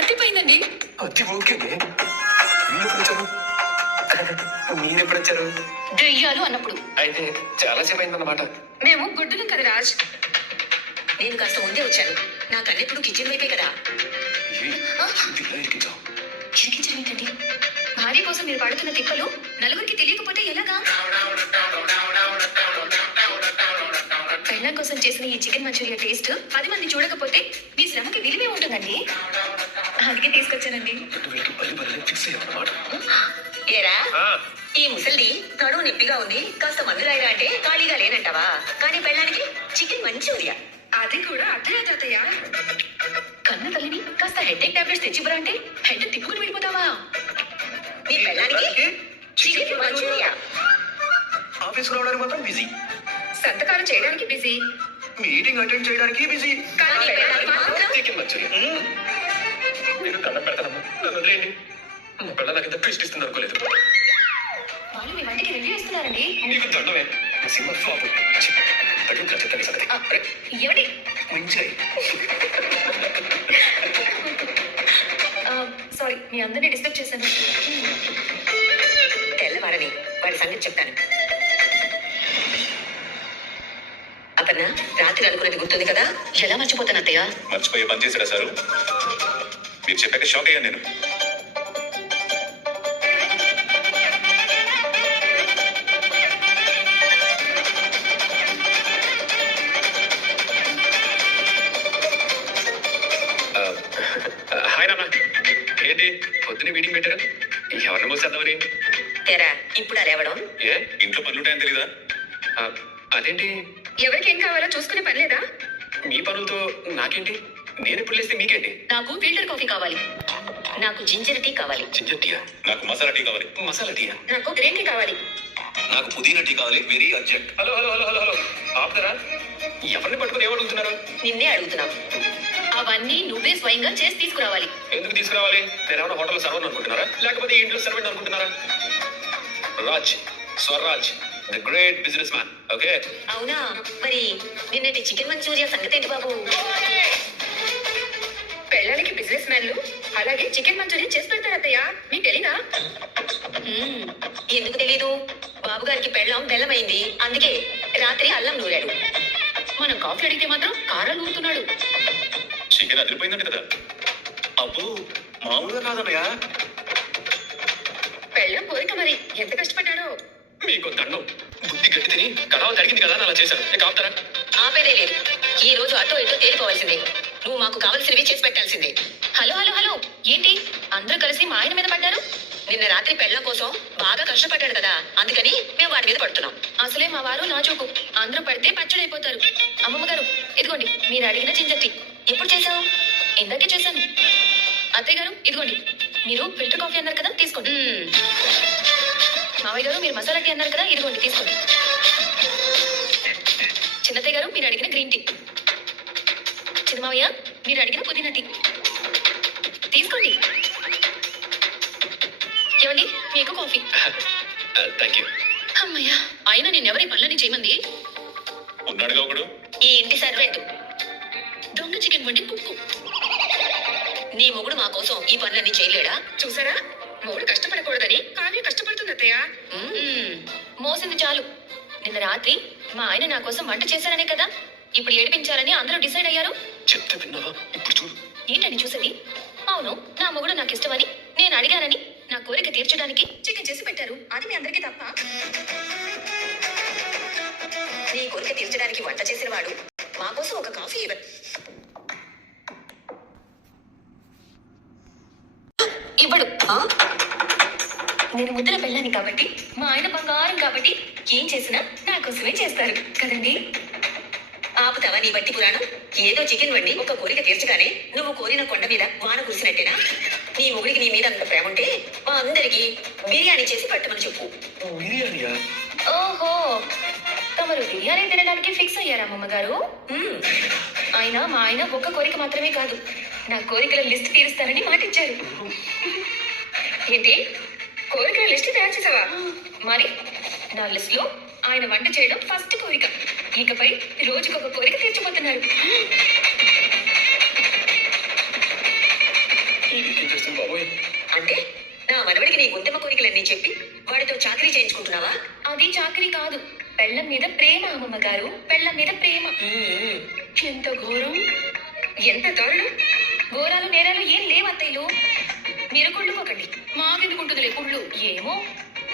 అతిపోయిందండి. అది ఓకేనే. మీరెప్పుడు వచ్చారు? దెయ్యాలు అన్నప్పుడు. అయితే చాలాసేపు అయిందన్నమాట. మేము గుడ్డులం కదా రాజ్. నేను కాస్త ముందే వచ్చాను. నాకు అన్నెప్పుడు కిచెన్ వైపే కదా. చిరికించడం ఏంటండి? భార్య కోసం మీరు పడుతున్న తిప్పలు నలుగురికి తెలియకపోతే ఎలాగా? పెళ్ళం కోసం చేసిన ఈ చికెన్ మంచూరియా టేస్ట్ 10 మంది చూడకపోతే మీ శ్రమకి విలువే ఉంటుందండి. అందుకే తీసుకొచ్చానండి. ఏరా ఈ ముసల్ది నడువు నొప్పిగా ఉంది, కాస్త మందు రాయరా అంటే ఖాళీగా లేనంటావా? కానీ పెళ్ళానికి చికెన్ మంచూరియా. అది కూడా అర్థమైతే తాతయ్య. కన్న తల్లిని కాస్త హెడ్ఏక్ టాబ్లెట్స్ తెచ్చివ్వరా అంటే హెడ్ తిప్పుకుని వెళ్ళిపోతావా? మీ పెళ్ళానికి చికెన్ మంచూరియా. ఆఫీస్ రావడానికి మాత్రం బిజీ, సంతకాలు చేయడానికి బిజీ, మీటింగ్ అటెండ్ చేయడానికి బిజీ. కానీ పెళ్ళానికి మాత్రం చికెన్ మంచూరియా. నేను దండం పెడతానమ్మా, నన్ను వదిలేయండి. మా పిల్ల నాకు ఇంత ట్విస్ట్ ఇస్తుంది అనుకోలేదు. వాళ్ళు మీ వంటికి రెడీ చేస్తున్నారండి. నీకు దండమే. Cinema flop. ఎవడి మంచిగా సారీ, మీ అందరినీ డిస్టర్బ్ చేశాను. తెల్లవారని వాడి సంగతి చెప్తాను. అపర్ణ, రాత్రి అనుకున్నది గుర్తుంది కదా? ఎలా మర్చిపోతాను అత్తయ్య? మర్చిపోయే పని చేశారా సారు? మీరు చెప్పాక షాక్ అయ్యాను నేను. హాయ్ నాన్న. ఏంటి పొద్దున్న మీటింగ్ పెట్టారు? ఎవరిని మోసేద్దామని? తెరా ఇప్పుడు లేవడం. ఏ ఇంట్లో పనులుంటాయని తెలీదా? అదేంటి? ఎవరికి ఏం కావాలో చూసుకునే పని లేదా? మీ పనులతో నాకేంటి? నేను ఎప్పుడు లేస్తే మీకేంటి? నాకు ఫిల్టర్ కాఫీ కావాలి. నాకు జింజర్ టీ కావాలి. జింజర్ టీయా? నాకు మసాలా టీ కావాలి. మసాలా టీయా? నాకు గ్రీన్ టీ కావాలి. నాకు పుదీనా టీ కావాలి, very urgent. Hello hello hello hello hello ఆపుతారా? ఎవరిని పట్టుకుని ఏమడుగుతున్నారు? నిన్నే అడుగుతున్నావు. అవన్నీ నువ్వే స్వయంగా చేసి తీసుకురావాలి. ఎందుకు తీసుకురావాలి? నేను ఏమైనా హోటల్ సర్వర్ అనుకుంటున్నారా, లేకపోతే ఈ ఇంట్లో సర్వెంట్ అనుకుంటున్నారా? Raj, Swaraj, the great business man. Okay. అవునా? మరి నిన్నటి చికెన్ మంచూరియా సంగతి ఏంటి బాబు? పెళ్ళానికి బిజినెస్ మ్యాన్లు అలాగే చికెన్ మంచూరియా చేసి పెడతారు అత్తయ్య. మీకు తెలీదా? ఎందుకు తెలీదు? బాబు గారికి పెళ్ళం బెల్లమైంది, అందుకే రాత్రి అల్లం నూరాడు. మనం కాఫీ అడిగితే మాత్రం కారాలు నూరుతున్నాడు. చికెన్ అదిరిపోయిందంట కదా? అబ్బో, మామూలుగా కాదన్నయ్యా. పెళ్ళం కోరిక మరి ఎంత కష్టపడ్డాడో. మీకు దండం. బుద్ధి గట్టి తిని కడావ తడిగింది కదా అని అలా చేశాను. నేను ఆపుతారా? ఆపేదే లేదు. ఈ రోజు అటో ఇటో తేలిపోవాల్సిందే. నువ్వు మాకు కావలసినవి చేసి పెట్టాల్సిందే. హలో హలో హలో, ఏంటి అందరూ కలిసి మా ఆయన మీద పడ్డారు? నిన్న రాత్రి పెళ్ళం కోసం బాగా కష్టపడ్డాడు కదా, అందుకని మేము వాడి మీద పడుతున్నాం. అసలే మా వారు నాజూకు, అందరూ పడితే పచ్చడైపోతారు. అమ్మమ్మ గారు, ఇదిగోండి మీరు అడిగిన జింజర్ టీ. ఎప్పుడు చేసావు? ఇందాకే చేశాను. అత్తయ్య గారు, ఇదిగోండి మీరు ఫిల్టర్ కాఫీ అన్నారు కదా, తీసుకోండి. మావయ్య గారు, మీరు మసాలా టీ అన్నారు కదా, ఇదిగోండి తీసుకోండి. చిన్నత్తయ్య గారు, మీరు అడిగిన గ్రీన్ టీ. చిన్న మావయ్య, మీరు అడిగిన పుదీనా టీ తీసుకోండి. ఏమండి, మీకు కాఫీ. Thank you. అమ్మయ్యా, అయినా నేనెవరి పనులని చేయమంది? ఉన్నాడుగా ఒకడు, ఈ ఇంటి సర్వెంట్. దొంగ చికెన్ వండి కుక్కు. నీ మొగుడు మా కోసం ఈ పనులన్నీ చేయలేడా? చూసారా, మొగుడు కష్టపడకూడదని కావ్య కష్టపడుతుంది అత్తయ్య. మోసింది చాలు. నిన్న రాత్రి మా ఆయన నా కోసం వంట చేశారనే కదా ఇప్పుడు ఏడిపించాలని అందరూ డిసైడ్ అయ్యారు. చెప్తే విన్నావా? ఇప్పుడు చూడు. ఏంటని చూసేది? అవును, నా మొగుడు నాకు ఇష్టమని నేను అడిగానని నా కోరిక తీర్చడానికి చికెన్ చేసి పెట్టారు. అది మీ అందరికీ తప్ప? నీ కోరిక తీర్చడానికి వంట చేసిన వాడు మా కోసం ఒక కాఫీ ఇవ్వడు. నేను ముద్దుల పెళ్ళాను కాబట్టి, మా ఆయన బంగారం కాబట్టి ఏం చేసినా నా కోసమే చేస్తారు కదండి. ఆపుతావా నీ బట్టి పురాణం? ఏదో చికెన్ వండి ఒక కోరిక తీర్చగానే నువ్వు కోరిన కొండ మీద వాన కురిసినట్టేనా? నీ మొగుడికి నీ మీద అంత ప్రేమ ఉంటే మా అందరికి బిర్యానీ చేసి పెట్టమని చెప్పు. బిర్యానీయా? ఓహో, తమరు బిర్యానీ తినడానికి ఫిక్స్ అయ్యారా అమ్మమ్మ గారు? అయినా మా ఆయన ఒక్క కోరిక మాత్రమే కాదు, నా కోరికల లిస్ట్ తీరుస్తానని మాటిచ్చారు. ఏంటి, కోరికల లిస్ట్ తయారు చేసావా? మరి నా లిస్ట్ లో ఆయన వంట చేయడం ఫస్ట్ కోరిక. ఇకపై రోజుకొక కోరిక తీర్చిపోతున్నారు. ఇంకేం చేస్తుంది బాబోయ్? అంటే నా మనవడికి నీ గుండెమ్మ కోరికలన్నీ చెప్పి వాడితో చాకరీ చేయించుకుంటున్నావా? అది చాకరీ కాదు, పెళ్ళం మీద ప్రేమ అమ్మమ్మ గారు, పెళ్ళం మీద ప్రేమ. మ్మ్. ఎంత ఘోరం! ఎంత దారుణం! ఘోరాలు నేరాలు ఏం లేవత్తయ్యలు, మీరు కుళ్ళుకోకండి. మాకెందుకుంటుందిలే కుళ్ళు. ఏమో,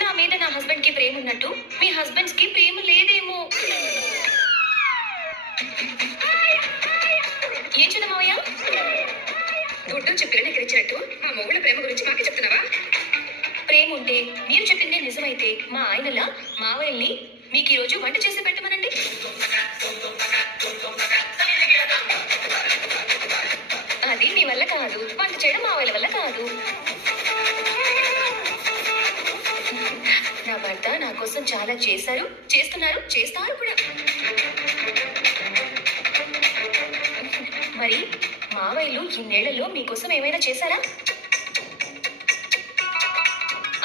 నా మీద నా హస్బెండ్ కి ప్రేమ ఉన్నట్టు మీ హస్బెండ్స్ కి ప్రేమ లేదేమో. ఏం చూడ మావయ్య? గుడ్డు చెప్పిన ఎక్కిరించినట్టు మా మొగుళ్ళ ప్రేమ గురించి మాకే చెప్తున్నావా? ప్రేమ ఉంటే మీరు చెప్పిందే నిజమైతే మా ఆయనలా మావయ్యల్ని మీకు ఈ రోజు వంట చేసి పెట్టమనండి. అది మీ వల్ల కాదు, వంట చేయడం మావయ్యల వల్ల కాదు. నా భర్త నా కోసం చాలా చేశారు, చేస్తున్నారు, చేస్తారు కూడా. మరి మావయ్యలు ఇన్నేళ్లలో మీకోసం ఏమైనా చేశారా?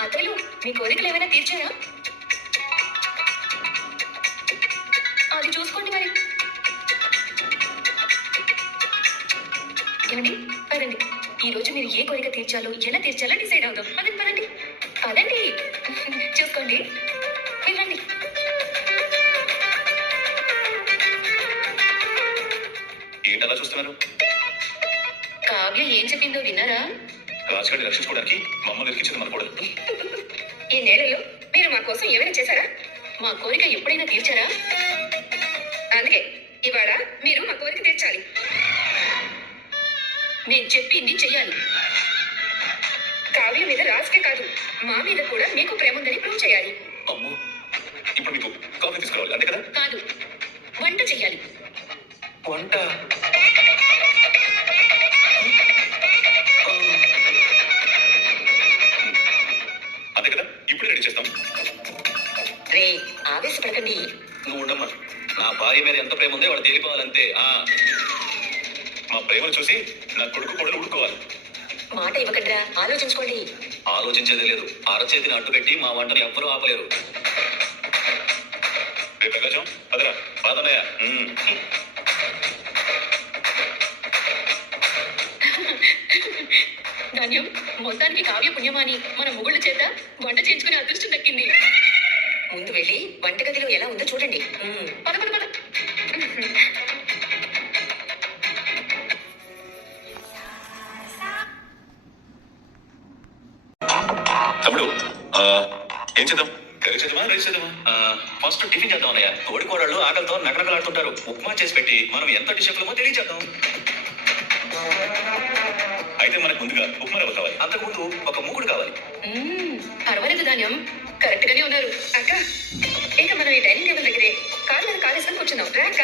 అతలు మీ కోరికలు ఏమైనా తీర్చారా? అది చూసుకోండి మరి. ఏమండి, పదండి. ఈ రోజు మీరు ఏ కోరిక తీర్చాలో ఎలా తీర్చాలో డిసైడ్ అవుదాం. పదండి పదండి పదండి. చూసుకోండి, వెళ్ళండి. ఏంటి అలా చూస్తున్నారు? కావ్య ఏం చెప్పిందో విన్నారా? రాజుగారిని రక్షించుకోవడానికి మా అమ్మ దొరికించింది మన కూడా. ఈ నేలలో మీరు మా కోసం ఏమైనా చేశారా? మా కోరిక ఎప్పుడైనా తీర్చారా? అందుకే ఇవాళ మీరు మా కోరిక తీర్చాలి. నేను చెప్పింది చెయ్యాలి. కావ్య మీద రాజుకే కాదు, మా మీద కూడా మీకు ప్రేమ ఉందని ప్రూవ్ చేయాలి. అమ్మో, ఇప్పుడు మీకు కాఫీ తీసుకురావాలి అంతే కదా? కాదు, వంట చెయ్యాలి. వంట? అంతే కదా, ఇప్పుడే రెడీ చేస్తాం. రే, ఆవేశపడకండి. నువ్వు ఉండమ్మా, నా భార్య మీద ఎంత ప్రేమ ఉందో వాడు తేలిపోవాలంతే. మా ప్రేమను చూసి నా కొడుకు కొడుకు ఉడుకోవాలి. మాట ఇవ్వకండిరా, ఆలోచించుకోండి. ఆలోచించేదే లేదు, అరచేతిని అడ్డు పెట్టి మా వంటని ఎవ్వరూ ఆపలేరు. రే ప్రకాశం, అదరా పాదనయ్య. ధాన్యం మొత్తానికి కావ్య పుణ్యమాని మన మొగుళ్ళ చేత వంట చేయించుకునే అదృష్టం దక్కింది. ముందు వెళ్ళి వంటగదిలో ఎలా ఉందో చూడండి. పద పద పద. తమ్ముడు, ఏం చేద్దాం? కర్రీ చేద్దామా, రైస్ చేద్దామా? ఫస్ట్ టిఫిన్ చేద్దాం అన్నయ్య. తోడి కోడళ్ళు ఆకలితో నకనకలాడుతుంటారు. ఉప్మా చేసి పెట్టి మనం ఎంత డిషెఫ్లమో తెలియచేద్దాం. అయితే మనకు ముందుగా ఉప్మా రవ్వ కావాలి. అంతకుముందు ఒక మూకుడు కావాలి. పర్వాలేదు ధాన్యం, కరెక్ట్ గానే ఉన్నారు. అక్క, ఇక మనం ఈ డైనింగ్ టేబుల్ దగ్గరే కాలు మీద కాలేసుకొని కూర్చుందాం. రా అక్క.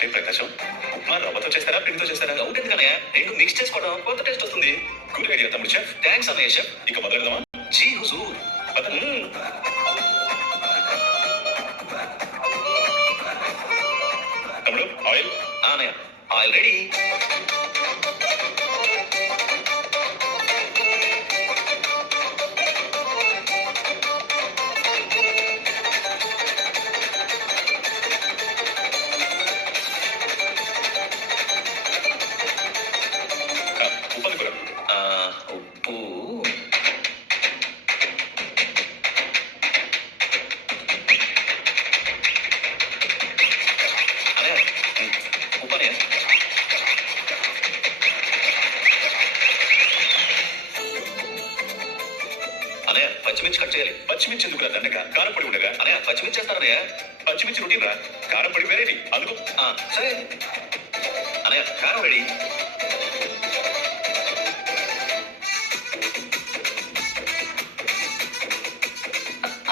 రే ప్రకాశం, ఉప్మా రవ్వతో చేస్తారా, పిండితో చేస్తారా? డౌట్ ఎందుకన్నయ్య, రెండు మిక్స్ చేసుకోవడం కొత్త టేస్ట్ వస్తుంది. గుడ్ ఐడియా తమ్ముడు షెఫ్. థ్యాంక్స్ అన్నయ్య షెఫ్. ఇక మొదలెడదామా? జీ హుజూర్. తమ్ముడు, ఆయిల్? అన్నయ్య, ఆయిల్ రెడీ. ఉప్పు కూడా. ఉప్పు అన్నయ్య, ఉప్పు అన్నయ్య. అన్నయ్య, పచ్చిమిర్చి కట్ చేయాలి. పచ్చిమిర్చి ఎందుకు రా దండగా? కారపొడి ఉండగా. అన్నయ్య, పచ్చిమిర్చి చేస్తారన్నయ్య. పచ్చిమిర్చి రొటీన్ రా, కారపొడి వెరైటీ. అందుకు సరే అన్నయ్య, కారం రెడీ.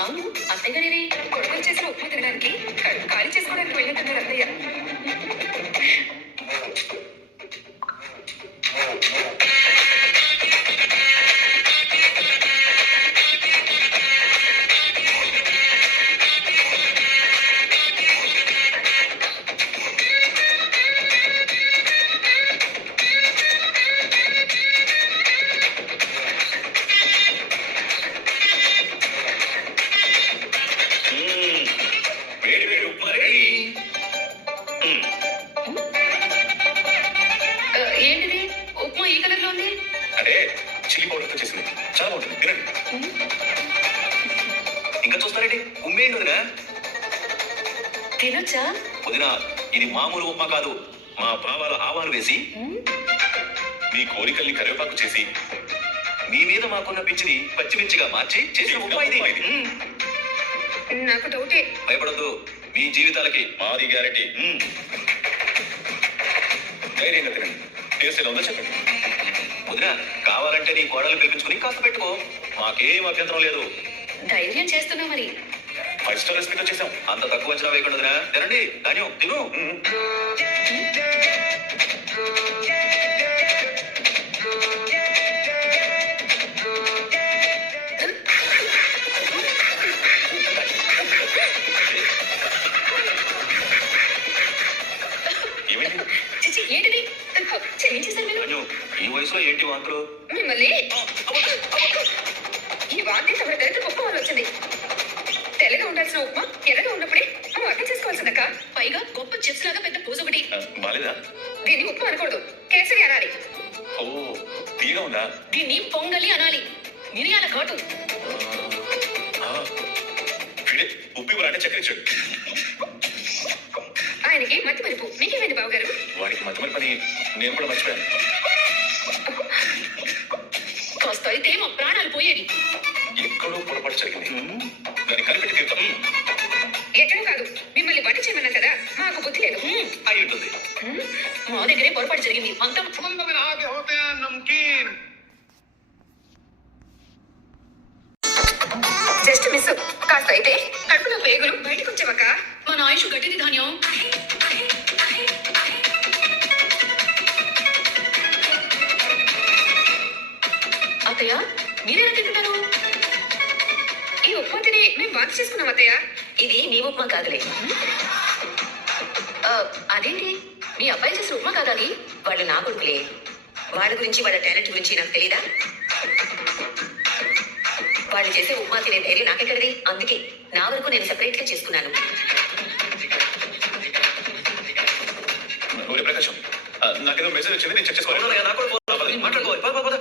అవును, అత్తయ్య గారి కొడుకులు చేసిన ఉప్మా తినడానికి ఖాళీ చేసుకోవడానికి వెళ్ళినట్టున్నారు అత్తయ్య. వేడి వేడి ఉప్మా రెడీ. అంటే చిల్లీ పౌడర్తో చేసింది. చాలా బాగుంటుంది, తినండి. ఇంకా చూస్తారండి, ఉమ్మేయండి వదినా. తినొచ్చా? వదినా, ఇది మామూలు ఉప్మా కాదు. మా బావాల ఆవాలు వేసి మీ కోరికల్ని కరివేపాకు చేసి మీ మీద మాకున్న పిచ్చిని పచ్చిమిర్చిగా మార్చి చేసిన ఉప్మా ఇది. నాకు డౌటే. భయపడద్దు, మీ జీవితాలకి మాది గ్యారెంటీ. ధైర్యంగా తినండి. టేస్ట్ ఎలా ఉందో చెప్పండి. వదినా, కావాలంటే నీ కోడలు పిలిపించుకుని కాస్త పెట్టుకో, మాకేం అభ్యంతరం లేదు. ధైర్యం చేస్తున్నా మరి. 5 స్టార్ రెసిపీతో చేసాం. అంత తక్కువ అంచనా వేయకుండా వదినా. తినండి, ధాన్యం తిను. ఏమైంది? చిచి, ఏంటిది? ఏం చేశారు మీరు? ధాన్యం, ఈ వయసులో ఏంటి వాంతులు? మిమ్మల్ని ఈ వాంతి తమ దగ్గర ఉప్మా వల్ల వచ్చింది. తెల్లగా ఉండాల్సిన ఉప్మా ఎర్రగా ఉన్నప్పుడే మనం అర్థం చేసుకోవాల్సిందక్క. పైగా గొప్ప చిప్స్ లాగా పెద్ద పూజ ఒకటి. బాలేదా? దీన్ని ఉప్మా అనకూడదు, కేసరి అనాలి. ఓ, తీగా ఉందా? దీన్ని పొంగలి అనాలి. మిరియాల ఘాటు. వీడే ఉప్పి అంటే చక్రించాడు. ఆయనకి మతి మరుపు. మీకేమైంది బావగారు? వాడికి మధ్య పని నేను కూడా మర్చిపోయాను. కాస్త అయితే మా ప్రాణాలు పోయేవి. ఎక్కడో పొరపాటు జరిగింది. దాన్ని కనిపెట్టి తీరుతాం. ఎక్కడో కాదు, మిమ్మల్ని వంట చేయమన్నా కదా, మాకు బుద్ధి లేదు. అయి ఉంటుంది. మా దగ్గరే పొరపాటు జరిగింది. అంతా జస్ట్ మిస్. కాస్త అయితే కడుపులో పేగులు బయటకు వచ్చావక్క. మన ఆయుష్ గట్టిది ధాన్యం. అత్తయ్య, మీరేనా తింటున్నారు? ఈ ఉప్మా తిని మేము వాంతి చేసుకున్నాం అత్తయ్య. ఇది మీ ఉప్మా కాదులే. అదేంటి, మీ అబ్బాయి చేసిన ఉప్మా కాదా అది? వాళ్ళు నా కొడుకులే. వాళ్ళ గురించి, వాళ్ళ టాలెంట్ గురించి నాకు తెలీదా? వాళ్ళు చేసే ఉప్మా తినే ధైర్యం నాకెక్కడిది. అందుకే నా వరకు నేను సెపరేట్ గా చేసుకున్నాను. ప్రకాశం, నాకేదో మెసేజ్ వచ్చింది, నేను చెక్ చేసుకోవాలి. నాకు కూడా ఫోన్ రావాలి, మాట్లాడుకోవాలి. పద, పద, పద.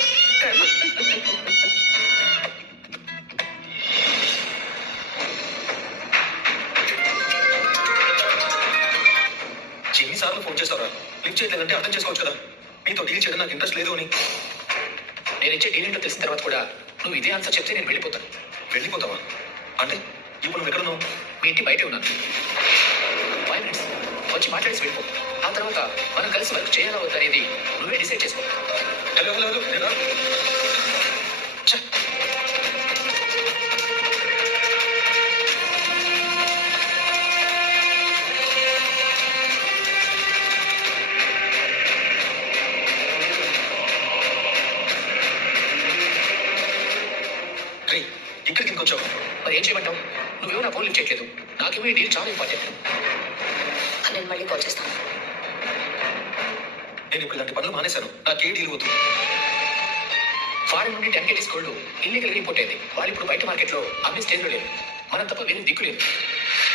ఎన్నిసార్లు ఫోన్ చేస్తారా? లిఫ్ట్ చేయలేదంటే అర్థం చేసుకోవచ్చు కదా. నీతో డీల్ చేయడం నాకు ఇంట్రెస్ట్ లేదు అని. నేను ఇచ్చే డీలింగ్లో తెలిసిన తర్వాత కూడా నువ్వు ఇదే ఆన్సర్ చెప్తే నేను వెళ్ళిపోతాను. వెళ్ళిపోతావా? అంటే ఇప్పుడు నువ్వు ఎక్కడున్నావు? మీ ఇంటి బయటే ఉన్నాను. 5 minutes వచ్చి మాట్లాడేసి వెళ్ళిపో. ఆ తర్వాత మనం కలిసి వర్క్ చేయాలా వద్దా అనేది నువ్వే డిసైడ్ చేసుకో. హలో హలో హలో, నేను ఇక్కడికి ఇంకొచ్చావు. మరి ఏం చేయమంటావు? నువ్వేమో నా ఫోన్ లిఫ్ట్ చేయట్లేదు. నాకేమో ఈ డీల్ చాలా ఇంపార్టెంట్. నేను మళ్ళీ కాల్ చేస్తాను. నేను ఇప్పుడు ఇలాంటి పనులు మానేశాను. నాకే డీల్ వద్దు. ఫారెన్ నుండి 10 kgs గోల్డ్ ఇల్లీగల్గా ఇంపోర్ట్ అయింది. వాళ్ళు ఇప్పుడు బయట మార్కెట్లో అమ్మే స్టేజ్లో లేదు. మనం తప్ప వేరే దిక్కు లేదు.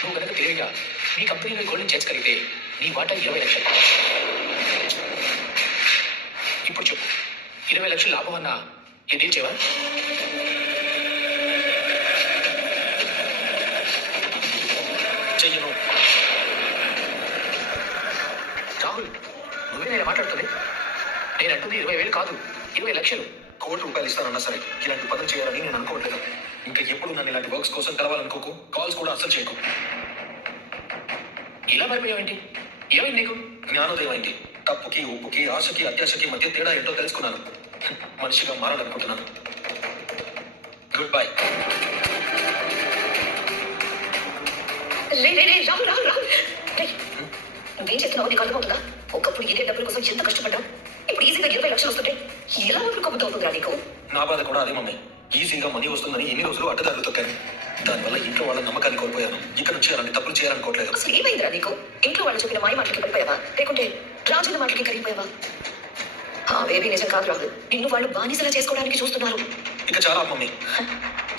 నువ్వు కనుక తెలివిగా నీ కంపెనీలో గోల్డ్ని చేర్చగలిగితే నీ వాటా 20 లక్షలు. ఇప్పుడు చెప్పు, 20 లక్షలు లాభం అన్నా ఈ డీల్ చేయవా? చెయ్యను. రాహుల్, నువ్వే నేను మాట్లాడుతుంది. నేను అంటుంది 20,000 కాదు, 20 లక్షలు. ₹1 కోటి ఇస్తానన్నా సరే ఇలాంటి పనులు చేయాలని నేను అనుకోవట్లేదు. ఇంకా ఎప్పుడు నన్ను ఇలాంటి వర్క్స్ కోసం కలవాలనుకోకు. కాల్స్ కూడా అస్సలు చేయకు. ఇలా మరిపోయావేంటి? ఏమైంది నీకు? జ్ఞానోదయం అయింది. తప్పుకి, ఉప్పుకి, ఆశకి, అత్యాశకి మధ్య తేడా ఏంటో తెలుసుకున్నాను. మనిషిగా మారాలనుకుంటున్నాను. Good bye. నువ్వేం చేస్తున్నావు? నీకు అర్థమవుతుందా? ఒకప్పుడు ఇదే డబ్బుల కోసం ఎంత కష్టపడ్డావు. ఇప్పుడు ఈజీగా 20 లక్షలు వస్తుంటే ఎలా ఊపిరి కమ్ముతూ అవుతుందిరా నీకు? నా బాధ కూడా అదే మమ్మీ. ఈజీగా మనీ వస్తుందని ఎన్ని రోజులు అడ్డదారులు తొక్కాను. దానివల్ల ఇంట్లో వాళ్ళ నమ్మకాన్ని కోల్పోయాను. ఇక్కడ నుంచి అలాంటి తప్పులు చేయాలనుకోవట్లేదు. అసలు ఏమైందిరా నీకు? ఇంట్లో వాళ్ళు చెప్పిన మాయ మాటలకి పడిపోయావా, లేకుంటే రాజుల మాటలకి కరిగిపోయావా? అవేవి నిజం కాదు రాహుల్. నిన్ను వాళ్ళు బానిసలా చేసుకోవడానికి చూస్తున్నారు. ఇక చాలా మమ్మీ.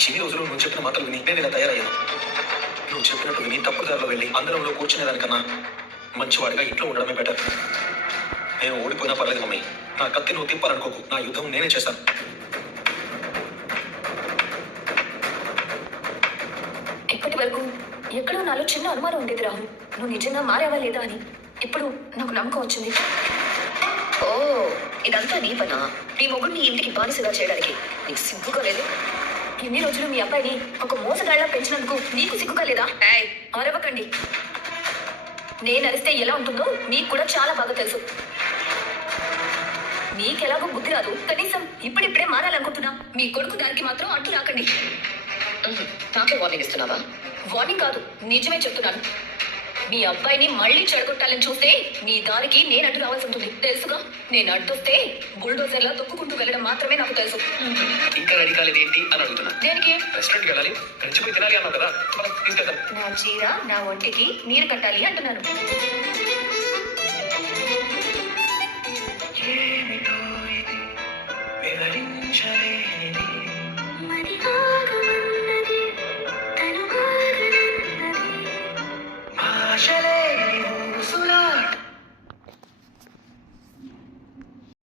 చిన్ని రోజులు నువ్వు చెప్పిన మాటలు విని నేను ఇలా తయారయ్యాను. నువ్వు చెప్పినట్టు విని తప్పు దారిలో వెళ్ళి అందరంలో కూర్చునేదానికన్నా మంచివాడిగా ఇంట్లో ఉండడమే బెటర్. నేను ఓడిపోయినా పర్లేదు మమ్మీ. నా కత్తి నువ్వు తిప్పాలనుకోకు. నా యుద్ధం నేనే చేస్తాను. ఇప్పటి వరకు ఎక్కడో నాలో చిన్న అనుమానం ఉండేది రాహుల్, నువ్వు నిజంగా మారావా లేదా అని. ఇప్పుడు నాకు నమ్మకం వచ్చింది. ఓ, ఇదంతా నీ పనా? నీ మొగుడిని ఇంటికి బానిసగా చేయడానికి నీకు సిగ్గుగా లేదు? ఎన్ని రోజులు మీ అబ్బాయిని ఒక మోసగాళ్ళ పెంచినందుకు నీకు సిగ్గుగా లేదా? ఏయ్, అరవకండి. నేను అరిస్తే ఎలా ఉంటుందో మీకు కూడా చాలా బాగా తెలుసు. మీకెలాగో బుద్ధి రాదు, కనీసం ఇప్పుడిప్పుడే మారాలనుకుంటున్నా. మీ కొడుకు దానికి మాత్రం అడ్డు రాకండి. నాకే వార్నింగ్ ఇస్తున్నావా? వార్నింగ్ కాదు, నిజమే చెప్తున్నాను. మీ అబ్బాయిని మళ్ళీ చెడగొట్టాలని చూస్తే మీ దారికి నేను అడ్డు రావాల్సి ఉంటుంది. తెలుసుగా, నేను అడ్డొస్తే బుల్డోజర్లా తొక్కుకుంటూ వెళ్ళడం మాత్రమే నాకు తెలుసు. ఇంకా రెడీ కాలేదు ఏంటి అని అడుగుతున్నా. దేనికి? రెస్టారెంట్కి వెళ్ళాలి, రెచ్చిపోయి తినాలి అన్నావు కదా, మనం తీసుకెళ్తాను. నా చీర నా ఒంటికి నీరు కట్టాలి అంటున్నాను. వివరించలేనిది